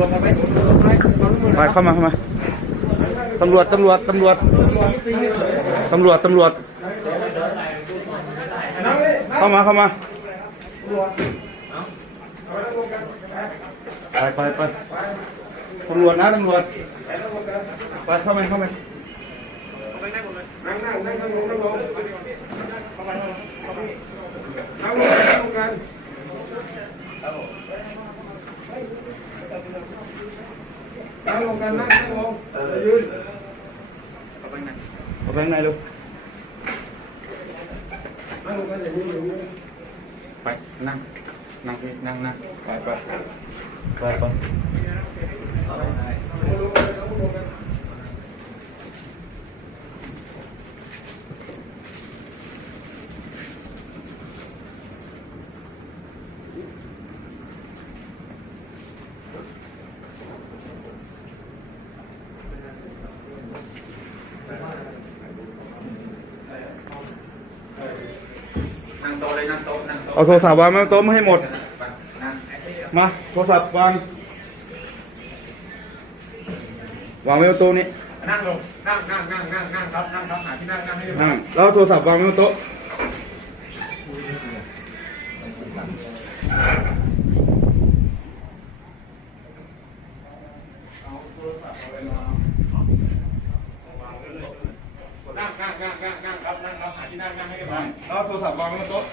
ลงมาไหมไปเข้ามาเข้ามาตำรวจตำรวจตำรวจตำรวจตำรวจ เข้ามาเข้ามาไปไปไปตำรวจนะตำรวจไปเข้ามาเข้ามานั่งนั่งนั่งนั่งลงนั่งลงนั่งลงนั่งลงกัน นั่งลงกันนั่งนั่งลงยืนเอาไปข้างในลูกนั่งลงกันอย่ายืนอย่ายืนไปนั่งนั่งพี่นั่งนั่งไปไปไปไป เอาโทรศัพท์วางไว้บนโต๊ะไม่ให้หมดมาโทรศัพท์วางวางไว้บนโต๊ะนี้นั่งลงนั่งนั่งนั่งนั่งนั่งครับนั่งครับหาที่นั่งนั่งให้เรียบร้อนั่ยงแล้วเอาโทรศัพท์วางไว้บนโต๊ะนั่งนั่งนั่งนั่งนั่งครับ นั่งนั่งให้ได้ไหมเอาโทรศัพท์วางไว้บนโต๊ะ